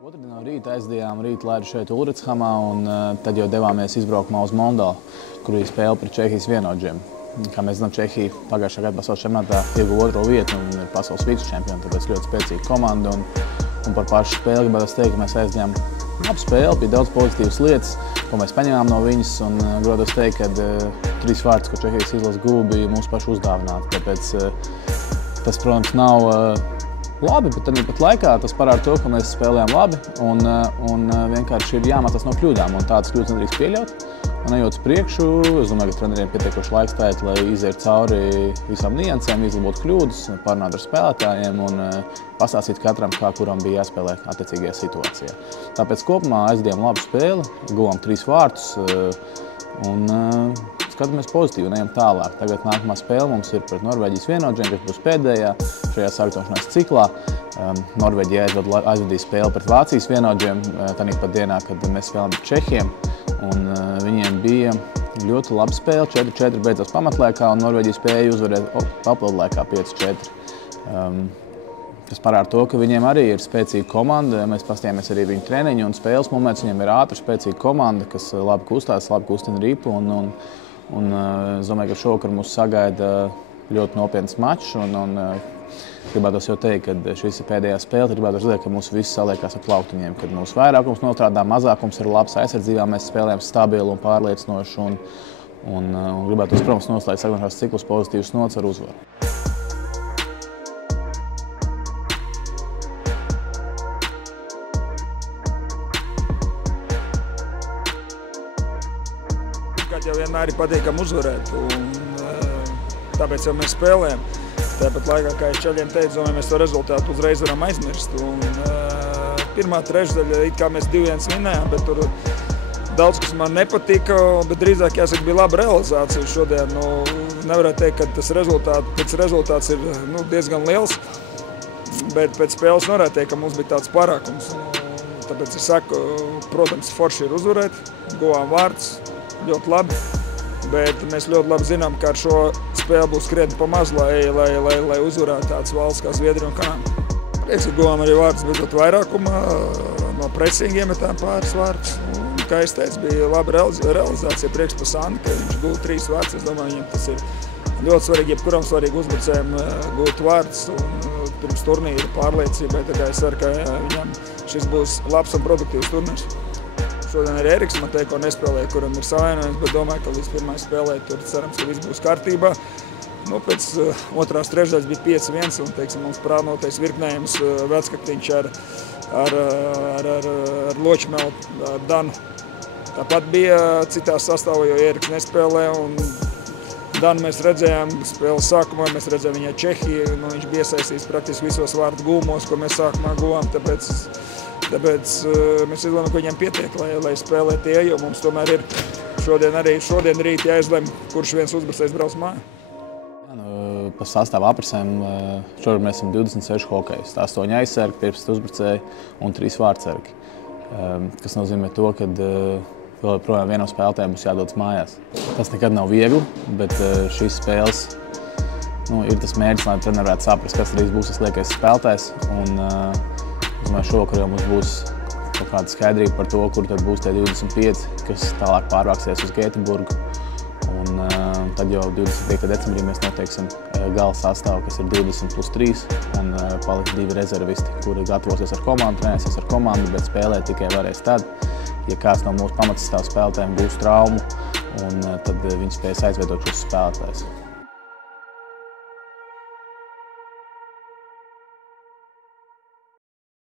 Otradien no rīta aizdījām laidu šeit Ulrichhamā un tad jau devāmies izbraukumā uz Moldovu, kur bija spēle pret Čehijas vienaudžiem. Kā mēs zinām, Čehija pagājušā gada pasaules čempionātā ieguva 2. vietu un ir pasaules vicečempioni, tāpēc ļoti spēcīga komanda. Un par pašu spēli gribētu teikt, ka mēs aizdījām labu spēli, bija daudz pozitīvas lietas, ko mēs paņēmām no viņas. Un gribētu teikt, ka 3 vārtus, ko Čehijas izlase guva, bija mūsu pašu uzdāvināti. Tāpēc tas, protams, nav labi, bet tāpat laikā tas parāda to, ka mēs spēlējām labi un vienkārši ir jāmācās no kļūdām. Un tādas kļūdas nedrīkst pieļaut. Un ejot uz priekšu, es domāju, ka treneriem pietiekoši laiks paiet, lai iziet cauri visām niansēm, izlabot kļūdas, parunāt ar spēlētājiem un pastāstīt katram, kā kuram bija jāspēlē attiecīgajā situācijā. Tāpēc kopumā aizdījām labu spēli, guvām 3 vārtus un skatāmies pozitīvi un ejam tālāk. Tagad nākamā spēle mums ir pret Norvēģijas vienaudžiem, kas būs pēdējā šajā sagatavošanās ciklā. Norvēģija aizvadīja spēli pret Vācijas vienaudžiem, tāpat dienā, kad mēs spēlējām pret Čehiem. Un viņiem bija ļoti laba spēle, 4-4 beidzās pamatlaikā, un Norvēģija spēja uzvarēt papildu laikā 5-4. Tas parāda to, ka viņiem arī ir spēcīga komanda. Mēs paskatījāmies arī viņu treniņu un spēles momentus. Viņiem ir ātra, spēcīga komanda, kas labi kustās, labi kustina ripu. Es domāju, ka šovakar mūs sagaida ļoti nopietns mačs. Gribētu jau teikt, ka šis ir pēdējā spēle. Gribētu redzēt, ka mūs visi saliekās ar plauktiņiem. Kad mūsu vairākums nostrādā, mazākums ir labs aizsardzībā. Mēs spēlējam stabilu un pārliecinošu. Gribētu, protams, noslēgt sagatavošanās ciklus pozitīvus nots ar uzvaru. Jau vienmēr ir patīkami uzvarēt, un tāpēc jau mēs spēlējam. Tāpat laikā, kā es čaļiem teicu, domāju, mēs to rezultātu uzreiz varam aizmirst. Pirmā trešdaļa, it kā mēs 2-1 vinējām, bet tur daudz, kas man nepatika, bet drīzāk jāsaka, bija laba realizācija šodien. Nevarētu teikt, ka tas rezultāts ir diezgan liels, bet pēc spēles nevarētu teikt, ka mums bija tāds pārākums. Tāpēc es saku, protams, forši ir uzvarēt, guvām vārtus. Ļoti labi, bet mēs ļoti labi zinām, ka ar šo spēli būs krietni pa maz, lai uzvarētu tādas valsts kā Zviedrija un Kanāda. Prieks, ka guvām arī vārtus beidzot vairākumā, no presingiem metām pāris vārtus. Kā es teicu, bija laba realizācija, prieks par Sandu, ka viņš guva 3 vārtus. Es domāju, viņam tas ir ļoti svarīgi, jebkuram svarīgi uzbrucējiem gūt vārtus un pirms turnīra pārliecībai. Tā kā es ceru, ka viņam šis būs labs un produktīvs turnīrs. Šodien arī Eriks man teikt, ko nespēlēja, kuram ir savainojums, bet domāju, ka līdz pirmai spēlē tur cerams, ka viss būs kārtībā. Pēc otrās trešdaļas bija 5-1 un, teiksim, mums prātnotais virknējums Vecaktiņš ar Ločmelu, ar Danu. Tāpat bija citās sastāvā, jo Eriks nespēlē un Danu mēs redzējām spēles sākumā, mēs redzējām viņai Čehiju, viņš bija iesaistīts praktiski visos vārtu gūmos, ko mēs sākumā guvām, tāpēc mēs izdomājam, ka viņam pietiek, lai spēlē tie, jo mums tomēr ir šodien rīt jāizlem, kurš viens uzbrucējs brauc mājā. Pa sastāvu aprasēm šodien mēs esam 26 hokejs, 8 aizsargi, 15 uzbrucēji un 3 vārtsargi. Kas nozīmē to, ka vēl joprojām vienam spēlētājiem būs jādodas mājās. Tas nekad nav viegli, bet šīs spēles ir tas mērķis, lai treneri varētu saprast, kas arī būs tas liekais spēlētājs. Šovakar jau mums būs kaut kāda skaidrība par to, kur tad būs tie 25, kas tālāk pārvāksies uz Gēteburgu. Tad jau 25. decembrī mēs noteiksim gala sastāvu, kas ir 20+3, un paliks 2 rezervisti, kuri gatavosies ar komandu, trenēsies ar komandu, bet spēlēt tikai varēs tad, ja kāds no mūsu pamatsastāvu spēlētājiem būs traumu, un tad viņi spēs aizveidot šos spēlētājus.